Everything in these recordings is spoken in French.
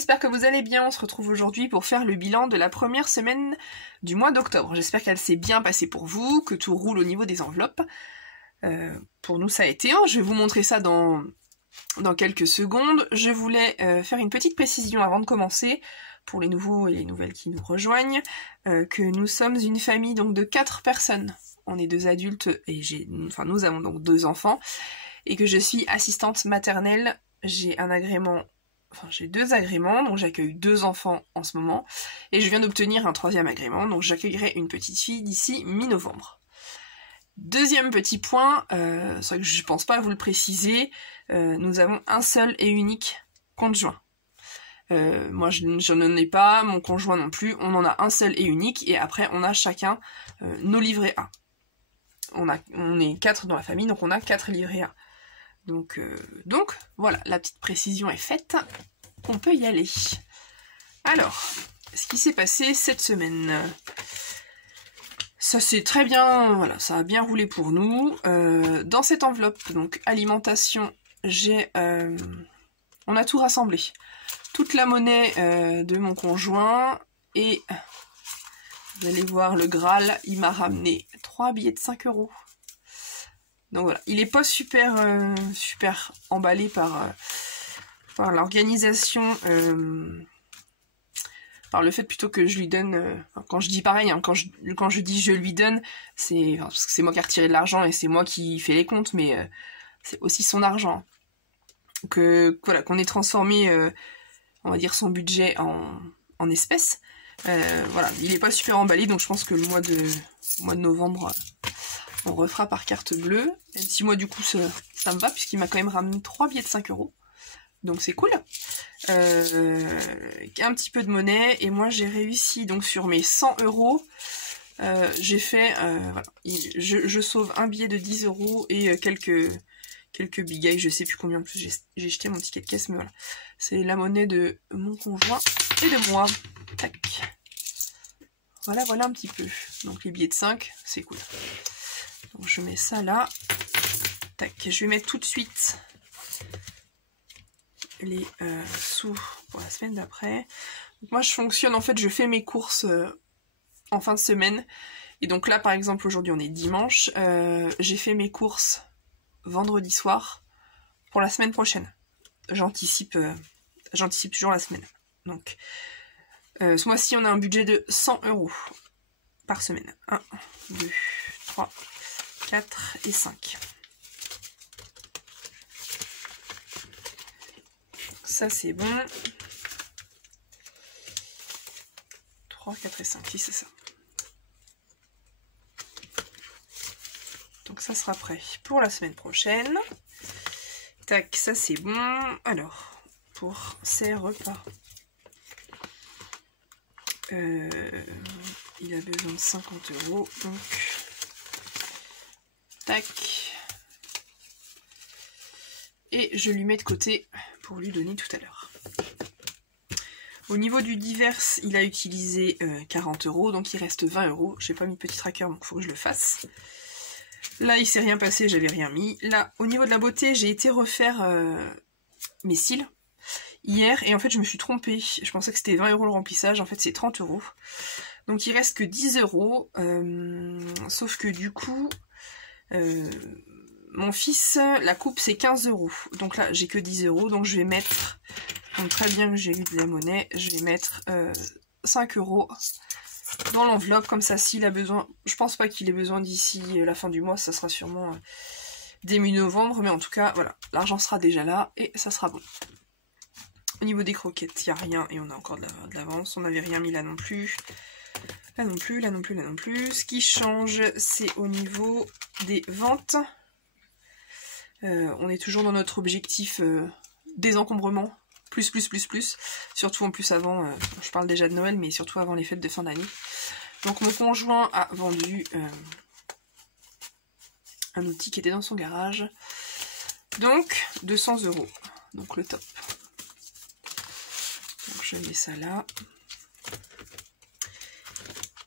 j'espère que vous allez bien. On se retrouve aujourd'hui pour faire le bilan de la première semaine du mois d'octobre. J'espère qu'elle s'est bien passée pour vous, que tout roule au niveau des enveloppes. Pour nous, ça a été. Je vais vous montrer ça dans quelques secondes. Je voulais faire une petite précision avant de commencer, pour les nouveaux et les nouvelles qui nous rejoignent, que nous sommes une famille donc de 4 personnes. On est 2 adultes et nous avons donc 2 enfants, et que je suis assistante maternelle. J'ai un agrément, j'ai 2 agréments, donc j'accueille 2 enfants en ce moment, et je viens d'obtenir un 3e agrément, donc j'accueillerai une petite fille d'ici mi-novembre. Deuxième petit point, c'est vrai que je pense pas à vous le préciser, nous avons un seul et unique conjoint. Moi je n'en ai pas, mon conjoint non plus, on en a un seul et unique, et après on a chacun nos livrets A. On est 4 dans la famille, donc on a 4 livrets A. Donc voilà, la petite précision est faite, on peut y aller. Alors, ce qui s'est passé cette semaine, ça c'est très bien, voilà, ça a bien roulé pour nous. Dans cette enveloppe, donc alimentation, on a tout rassemblé. Toute la monnaie de mon conjoint, et vous allez voir le Graal, il m'a ramené 3 billets de 5 €. Donc voilà, il n'est pas super emballé par l'organisation, par le fait plutôt que je lui donne, quand je dis pareil, quand je dis je lui donne, c'est parce que c'est moi qui ai retiré de l'argent et c'est moi qui fais les comptes, mais c'est aussi son argent. Voilà, qu'on ait transformé, on va dire, son budget en espèces. Voilà, il n'est pas super emballé, donc je pense que le mois de novembre, on refera par carte bleue, même si moi du coup ça me va, puisqu'il m'a quand même ramené 3 billets de 5 €, donc c'est cool. Un petit peu de monnaie, et moi j'ai réussi, donc sur mes 100 €, j'ai fait, voilà, je sauve un billet de 10 € et quelques bigailles, je sais plus combien, en plus j'ai jeté mon ticket de caisse, mais voilà. C'est la monnaie de mon conjoint et de moi. Tac. Voilà un petit peu. Donc les billets de 5, c'est cool. Donc je mets ça là. Tac, je vais mettre tout de suite les sous pour la semaine d'après. Moi je fonctionne, en fait, je fais mes courses en fin de semaine. Et donc là par exemple, aujourd'hui on est dimanche, j'ai fait mes courses vendredi soir pour la semaine prochaine. J'anticipe toujours la semaine. Donc ce mois-ci on a un budget de 100 € par semaine. 1, 2, 3, 4 et 5. Ça c'est bon. 3, 4 et 5, oui c'est ça. Donc ça sera prêt pour la semaine prochaine. Tac, ça c'est bon. Alors, pour ces repas, il a besoin de 50 €, donc tac, et je lui mets de côté pour lui donner tout à l'heure. Au niveau du divers, il a utilisé 40 €, donc il reste 20 €. J'ai pas mis de petit tracker, donc il faut que je le fasse. Là, il s'est rien passé, j'avais rien mis. Là, au niveau de la beauté, j'ai été refaire mes cils hier, et en fait, je me suis trompée. Je pensais que c'était 20 € le remplissage, en fait, c'est 30 €. Donc, il reste que 10 €. Sauf que du coup, mon fils, la coupe, c'est 15 €. Donc là, j'ai que 10 €, donc je vais mettre, comme très bien que j'ai eu de la monnaie, je vais mettre 5 € dans l'enveloppe, comme ça, s'il a besoin. Je pense pas qu'il ait besoin d'ici la fin du mois, ça sera sûrement dès mi-novembre, mais en tout cas, voilà, l'argent sera déjà là et ça sera bon. Au niveau des croquettes, il n'y a rien et on a encore de l'avance. On n'avait rien mis là non plus. Là non plus, là non plus, là non plus. Ce qui change, c'est au niveau des ventes. On est toujours dans notre objectif désencombrement. Plus. Surtout en plus avant, je parle déjà de Noël, mais surtout avant les fêtes de fin d'année. Donc mon conjoint a vendu un outil qui était dans son garage. Donc 200 €. Donc le top. Donc je mets ça là.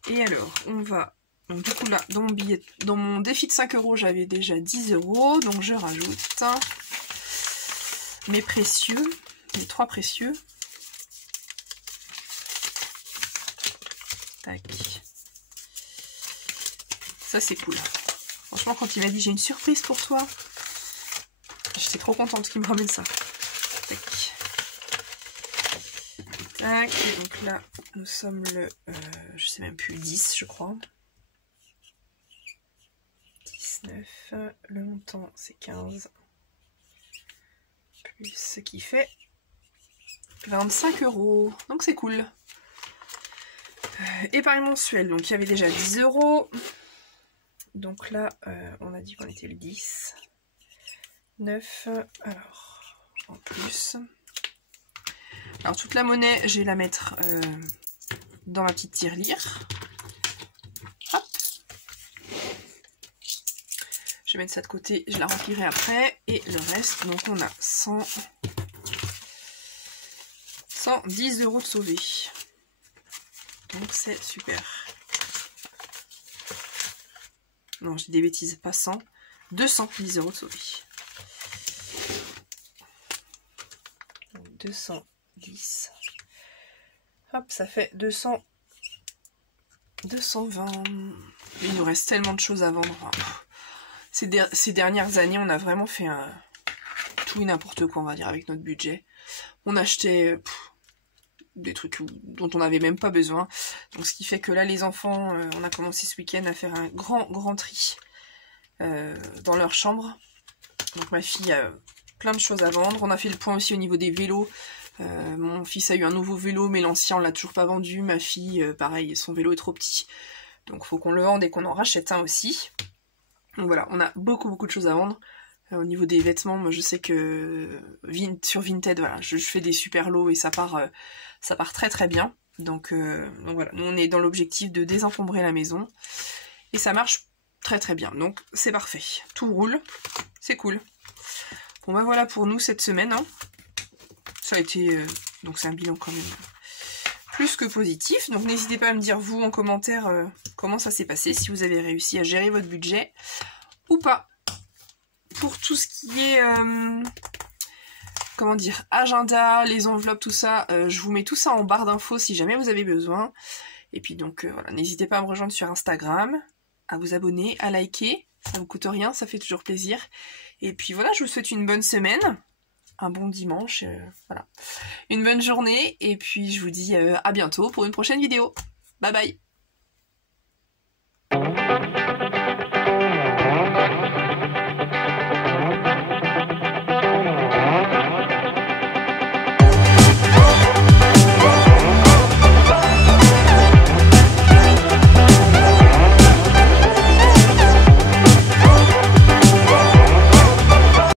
Et alors, on va... Donc du coup là, dans mon défi de 5 €, j'avais déjà 10 €. Donc je rajoute mes précieux, mes 3 précieux. Tac. Ça c'est cool. Franchement, quand il m'a dit j'ai une surprise pour toi, j'étais trop contente qu'il me ramène ça. Tac. Tac. Et donc là, nous sommes le, je sais même plus, 10 je crois. 19. Le montant c'est 15. Plus ce qui fait 25 €. Donc c'est cool. Épargne mensuelle, donc il y avait déjà 10 €. Donc là, on a dit qu'on était le 10. 9. Alors, en plus. Alors toute la monnaie, je vais la mettre dans ma petite tirelire. Hop. Je vais mettre ça de côté, je la remplirai après. Et le reste, donc on a 110 € de sauvé. Donc c'est super. Non, je dis des bêtises, pas 100. 210 € de sauvé. Donc 210. Hop, ça fait 200. 220. Il nous reste tellement de choses à vendre. Ces dernières années, on a vraiment fait tout et n'importe quoi, on va dire, avec notre budget. On achetait des trucs dont on n'avait même pas besoin. Donc ce qui fait que là, les enfants, on a commencé ce week-end à faire un grand tri dans leur chambre. Donc ma fille a plein de choses à vendre. On a fait le point aussi au niveau des vélos. Mon fils a eu un nouveau vélo, mais l'ancien on l'a toujours pas vendu. Ma fille, pareil, son vélo est trop petit. Donc faut qu'on le vende et qu'on en rachète un aussi. Donc voilà, on a beaucoup de choses à vendre. Au niveau des vêtements, moi je sais que sur Vinted, voilà, je fais des super lots et ça part très bien. Donc voilà, nous on est dans l'objectif de désencombrer la maison. Et ça marche très bien, donc c'est parfait. Tout roule, c'est cool. Bon bah voilà pour nous cette semaine. Hein. Ça a été, donc c'est un bilan quand même plus que positif. Donc n'hésitez pas à me dire vous en commentaire comment ça s'est passé, si vous avez réussi à gérer votre budget ou pas. Pour tout ce qui est, comment dire, agenda, les enveloppes, tout ça, je vous mets tout ça en barre d'infos si jamais vous avez besoin. Et puis donc voilà, n'hésitez pas à me rejoindre sur Instagram, à vous abonner, à liker, ça ne vous coûte rien, ça fait toujours plaisir. Et puis voilà, je vous souhaite une bonne semaine, un bon dimanche, voilà, une bonne journée, et puis je vous dis à bientôt pour une prochaine vidéo. Bye bye.